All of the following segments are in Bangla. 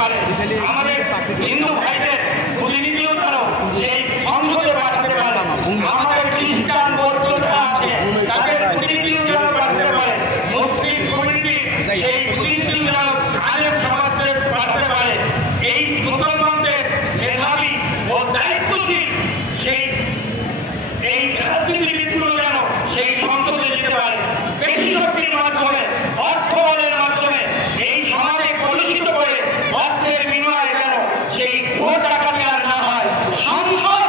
পারে। আমাদের হিন্দু ভাইদের প্রতিনিধিও যেন সেই সংসদে পাঠাতে পারে। আমাদের খ্রিস্টান বৌদ্ধ যারা আছে তাদের প্রতিনিধিও যেন পাঠাতে পারে। মুসলিম কমিউনিটি সেই প্রতিনিধিও যেন আলেম সমাজে পাঠাতে পারে। এই মুসলমানদের মেধাবী ও দায়িত্বশীল সেই এই রাজনীতিবিদগুলো যেন সেই সংসদে যেতে পারে। বেশি শক্তির মাধ্যমে, অর্থ বলের মাধ্যমে এই সমাজে কলুষিত করে অর্থের বিনিময়ে যেন সেই ভোট ডাকাতি আর না হয়। সংসদ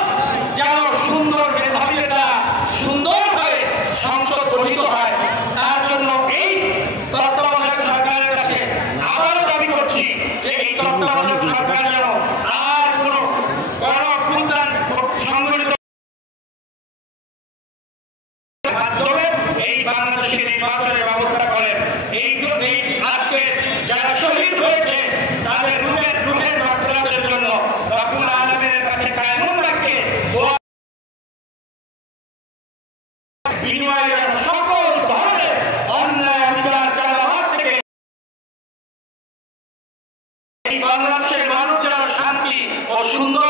যেন সুন্দর মেধাবীদের দ্বারা সুন্দরভাবে সংসদ গঠিত হয়। তার জন্য এই তত্ত্বাবধায়ক সরকারের কাছে আবারও দাবি করছি যে এই তত্ত্বাবধায়ক সরকার যেন আর কোনো গণঅভ্যুত্থান সংগঠিত মাধ্যমে এই বাংলাদেশের নির্বাচনের ব্যবস্থা করেন। এই আজকে যারা শহীদ হয়েছে তাদের রুহের মাগফিরাতের জন্য রব্বুল আলামিনের কাছে কায়মন রাখতে বিনিময়ে সকল ধরনের অন্যায় অবিচার চালাবার থেকে এই বাংলাদেশের মানুষ যেন শান্তি ও সুন্দর